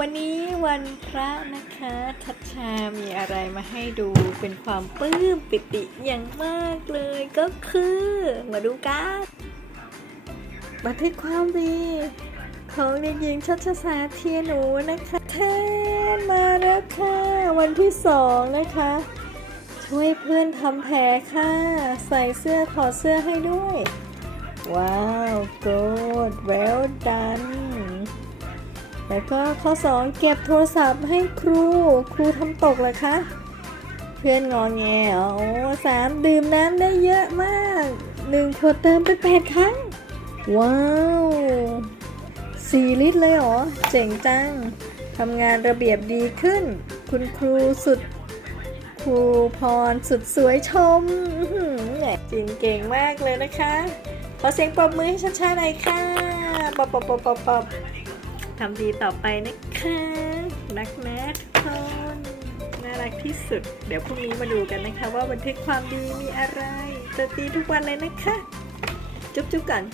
วันนี้วันพระนะคะทัชชามีอะไรมาให้ดูเป็นความปลื้มปิติอย่างมากเลยก็คือ มาดูกันบันทึกความดีของเด็กหญิงชัชสาเทียหนูนะคะแทนมาแล้วค่ะ วันที่สองนะคะ ช่วยเพื่อนทำแผลค่ะ ใส่เสื้อถอดเสื้อให้ด้วย ว้าว good well done แล้วก็ข้อ 2 เก็บโทรศัพท์ให้ครู ครูทำตกเลยคะ เพื่อนงองแงอ๋อสามดื่มน้ำได้เยอะมากหนึ่งขวดเติมไปแปดครั้ง ว้าวสี่ลิตรเลยเหรอ เจ๋งจังทำงานระเบียบดีขึ้น คุณครูสุด ครูพรสุดสวยชมจินเก่งมากเลยนะคะ ขอเสียงปรบมือให้ช้าๆหน่อยค่ะปบปอบปอบปอบปอบ ทำดีต่อไปนะคะ รักนะทุกคน น่ารักที่สุด เดี๋ยวพรุ่งนี้มาดูกันนะคะ ว่าบันทึกความดีมีอะไรจะตีทุกวันเลยนะคะ จุ๊บจุ๊บก่อน